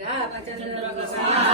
रामचंद्र भगवान